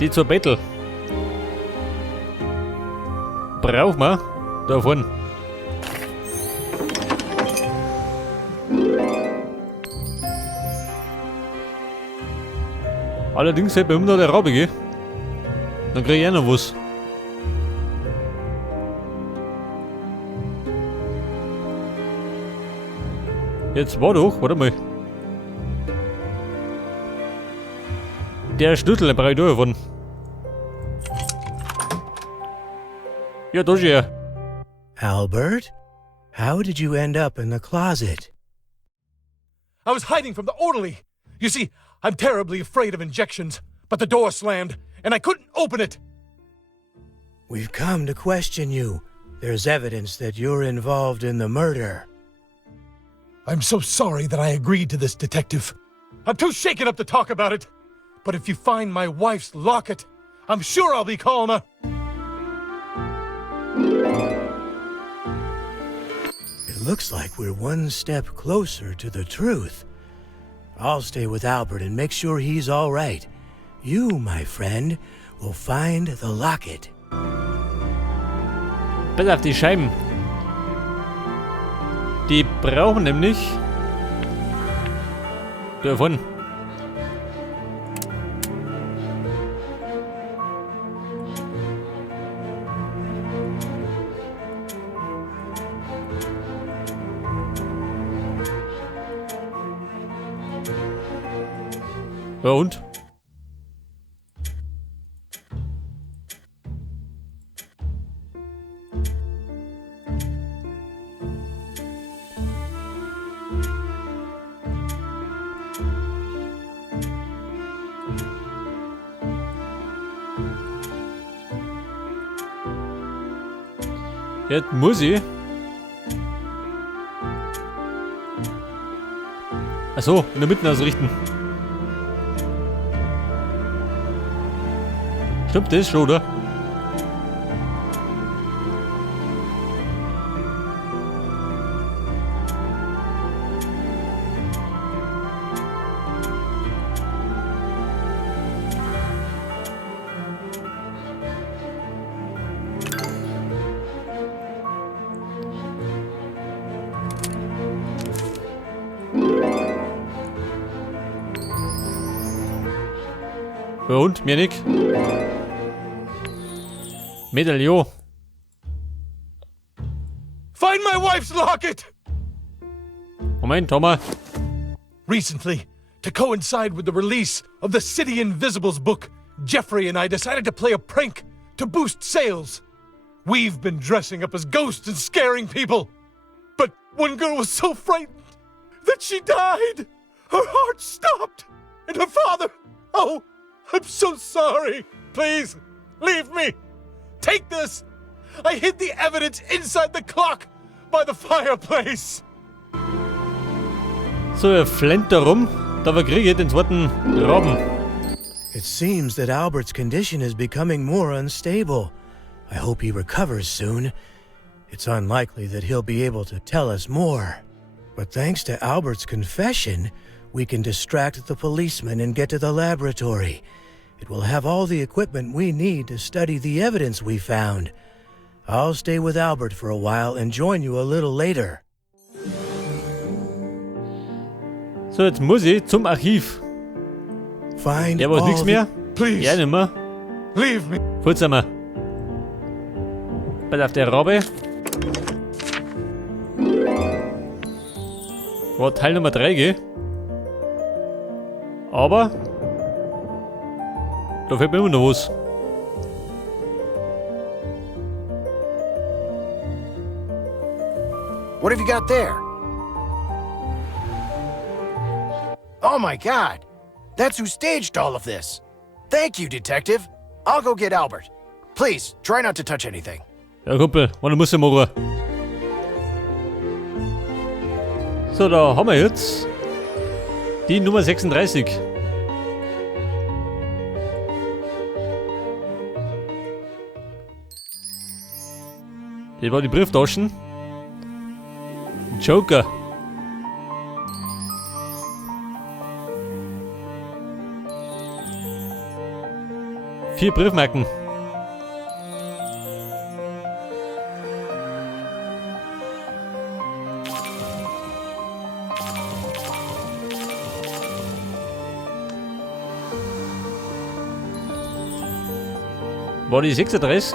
Die zur Battle. Braucht man davon. Allerdings hätte bei ihm noch der Rabe gehen. Dann krieg ich auch noch was. Jetzt war doch, warte mal. Der Schlüssel brauche ich davon. Ja, da ist er. Albert, how did you end up in the closet? I was hiding from the orderly. You see, I'm terribly afraid of injections, but the door slammed, and I couldn't open it. We've come to question you. There's evidence that you're involved in the murder. I'm so sorry that I agreed to this, Detective. I'm too shaken up to talk about it. But if you find my wife's locket, I'm sure I'll be calmer. It looks like we're one step closer to the truth. I'll stay with Albert and make sure he's all right. You, my friend, will find the locket. Bis auf die Scheiben. Die brauchen nämlich davon. Ja und? Jetzt muss ich. Achso, in der Mitte ausrichten. Stimmt das schon, oder? Ja und, mir nicht. Medaillon. Find my wife's locket! Moment, Thomas. Recently, to coincide with the release of the City Invisibles book, Jeffrey and I decided to play a prank to boost sales. We've been dressing up as ghosts and scaring people. But one girl was so frightened that she died. Her heart stopped. And her father... Oh, I'm so sorry. Please, leave me. Take this. I hid the evidence inside the clock by the fireplace. So, er flennt da rum. Da kriege ich den zweiten Raben. It seems that Albert's condition is becoming more unstable. I hope he recovers soon. It's unlikely that he'll be able to tell us more. But thanks to Albert's confession, we can distract the policeman and get to the laboratory. It will have all the equipment we need to study the evidence we found. I'll stay with Albert for a while and join you a little later. So, jetzt muss ich zum Archiv. Find Ja, was all nichts mehr? Please, Ja, nimmer. leave me. Kurz einmal. Pass auf der Rabe. War Teil Nummer 3, gell? Aber da fehlt mir immer noch was. What have you got there? Oh my god! That's who staged all of this! Thank you, Detective! I'll go get Albert. Please, try not to touch anything. Ja, Kumpel, wann muss ich machen? So, da haben wir jetzt die Nummer 36. Das war die Brieftaschen. Joker. 4 Briefmarken. War die 36?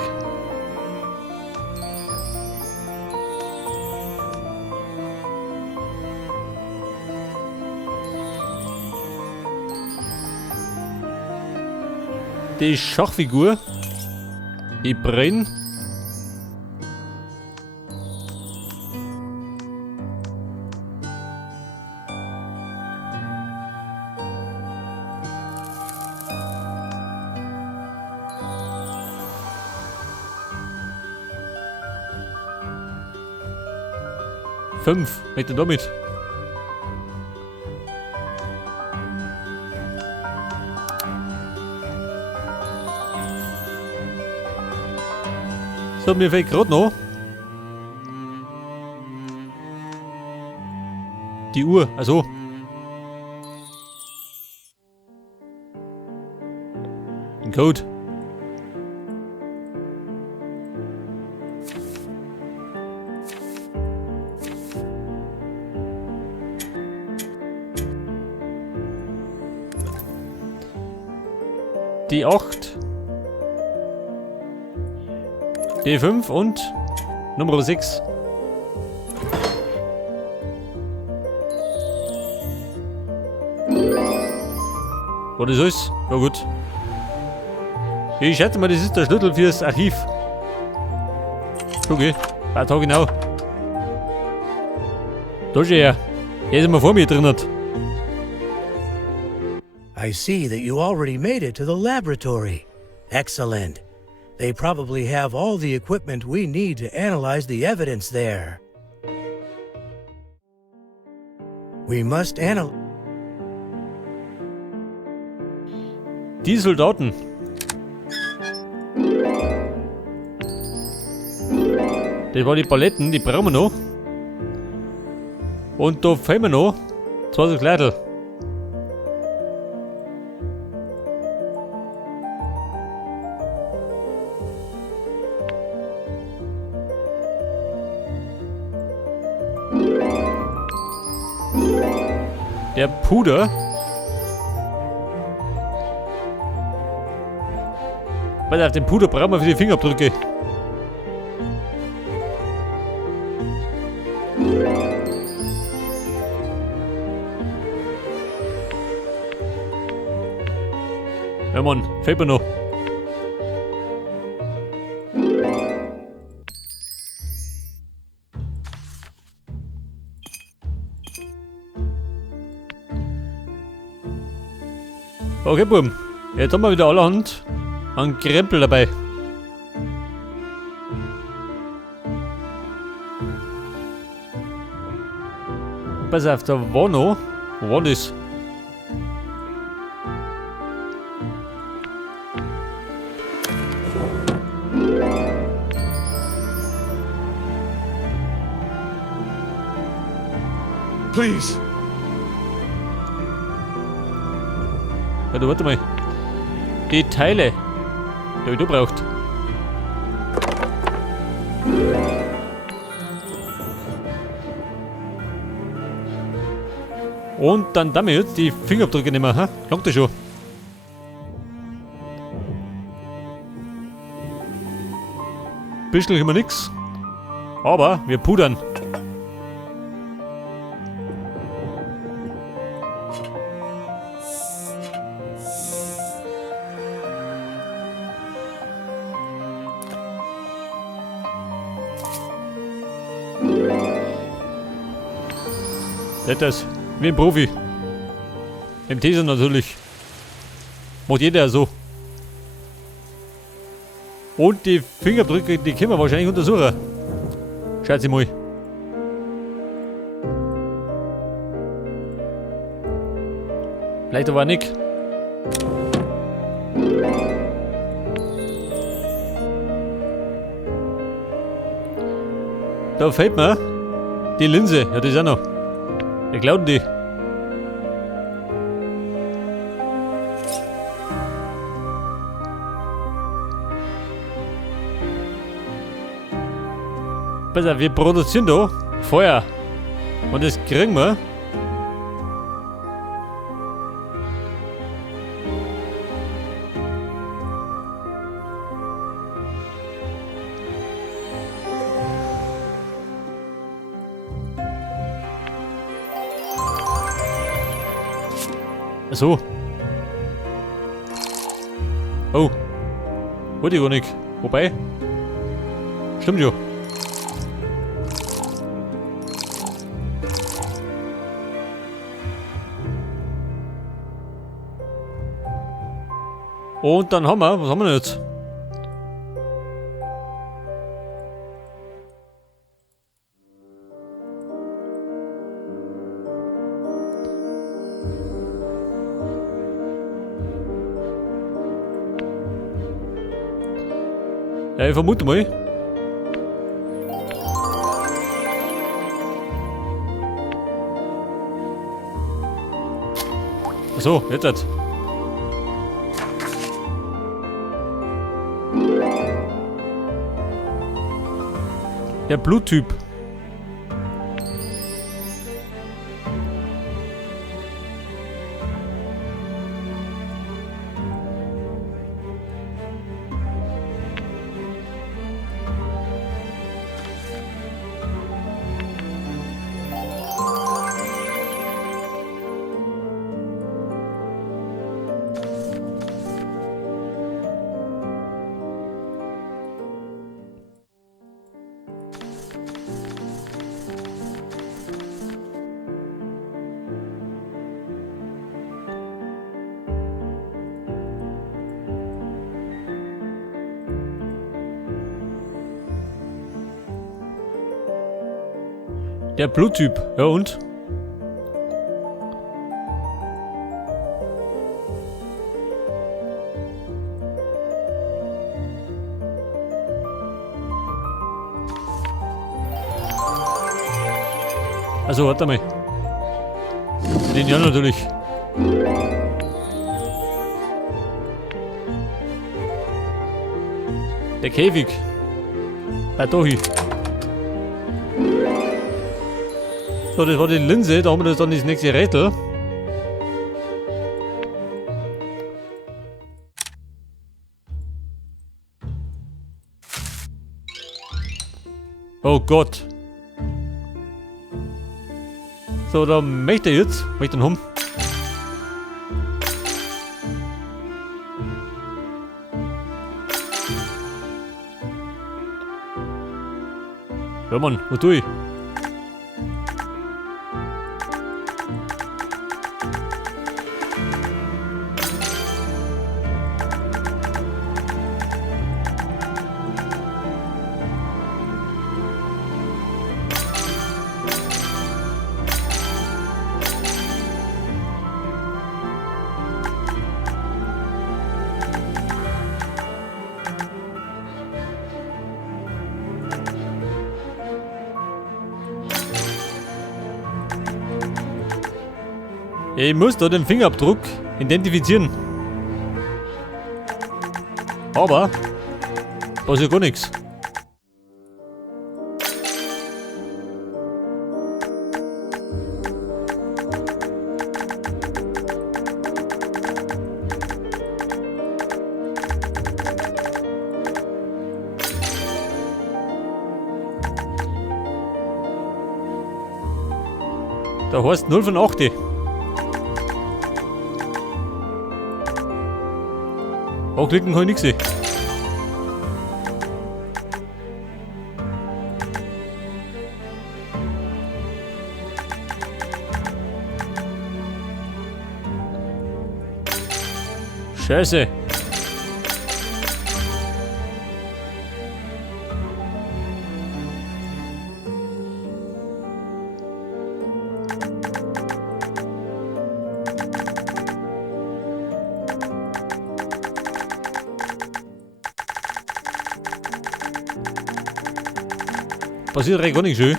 Die Schachfigur. Die Brenn. Fünf, mit damit. So, mir fehlt gerade noch die Uhr, also den Code. Die 8. Die 5 und Nummer 6. War das alles? Ja gut. Ich schätze mal, das ist der Schlüssel fürs Archiv. Okay, da genau. Da ist er. Er ist immer vor mir drin. I see that you already made it to the laboratory. Excellent. They probably have all the equipment we need to analyze the evidence there. We must analyze. Die Soldaten. Das waren die Paletten, die brauchen wir noch. Und da fehlen wir noch 2 so Kleidel. Der Puder. Weil auf den Puder brauchen wir für die Fingerabdrücke. Ja Mann, fehlt mir noch. Okay, Buben. Jetzt haben wir wieder allerhand an Krempel dabei. Pass auf, da war noch. Wo war das? Please. Warte, warte mal. Die Teile, die du brauchst. Und dann damit die Fingerabdrücke nehmen, ha? Langt das schon. Bisschen immer nix. Aber wir pudern. Das wie ein Profi. Im Teaser natürlich. Macht jeder so. Und die Fingerabdrücke, die können wir wahrscheinlich untersuchen. Schaut sie mal. Vielleicht aber auch nicht. Da fehlt mir die Linse. Ja, das ist auch noch. Wir klauen die. Pass auf, wir produzieren da Feuer. Und das kriegen wir. So. Oh. Wollte ich gar nicht. Wobei. Stimmt ja. Und dann haben wir, was haben wir denn jetzt? Ja, ich vermute mal. So, jetzt halt. Der Bluttyp. Der Bluttyp. Ja und? Also, warte mal. Den ja natürlich. Der Käfig. Bei Dohi. So, das war die Linse. Da haben wir dann das nächste Rätsel. Oh Gott. So, da möchte ich jetzt. Möchte ich den haben. Ja, Mann, wo tue ich? Ich muss da den Fingerabdruck identifizieren. Aber passiert gar nichts. Da heißt 0 von 8. Klicken kann ich nichts sehen. Scheiße. Passiert recht gar nicht schön.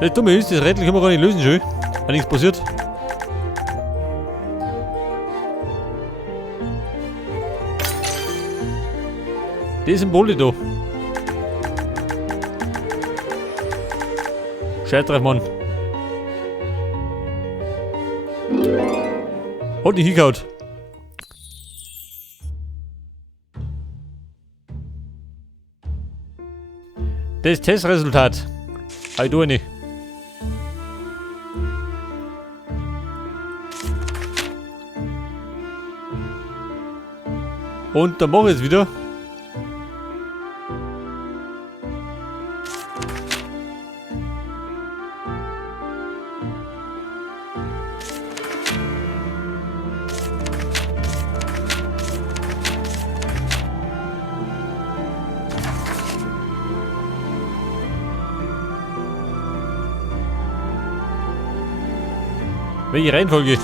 Das Dumme ist, das Rätsel können wir gar nicht lösen, schön. Wenn nichts passiert. Die Symbole da. Scheiß drauf, Mann. Hat nicht hingehauen. Das Testresultat. Halt du nicht. Und dann mache ich es wieder. Welche Reihenfolge?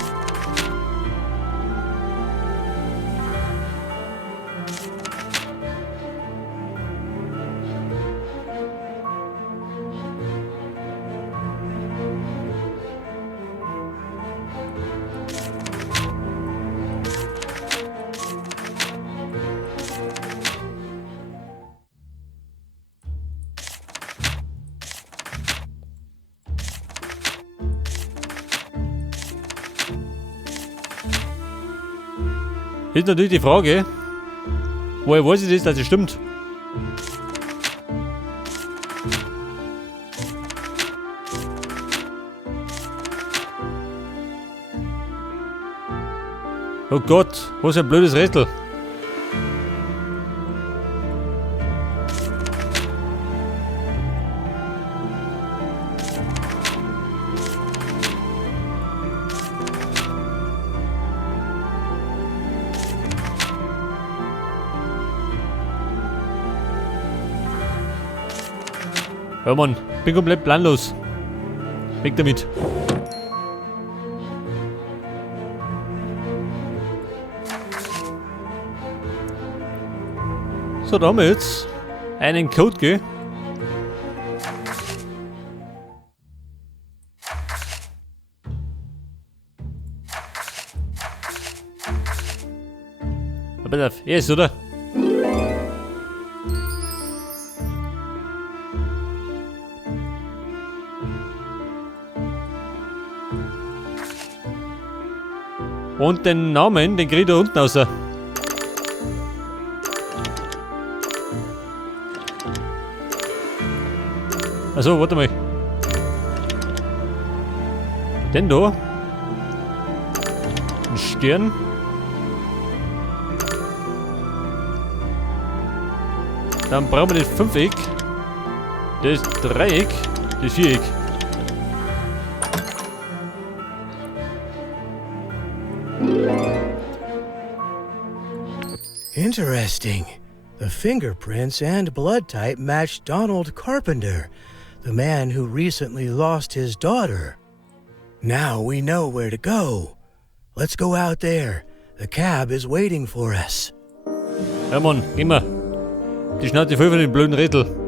Ist natürlich die Frage, woher weiß ich das, dass es stimmt? Oh Gott, was ein blödes Rätsel. Ja Mann, bin komplett planlos. Weg damit. So, da haben wir jetzt einen Code, gell? Aber pass auf, yes, oder? Und den Namen, den kriege ich da unten raus. Also, warte mal. Den da. Ein Stern. Dann brauchen wir das Fünfeck. Das Dreieck. Das Viereck. Interesting. The fingerprints and blood type match Donald Carpenter, the man who recently lost his daughter. Now we know where to go. Let's go out there. The cab is waiting for us. Ja Mann, geh mal. Die Schnauze voll von den blöden Rätsel.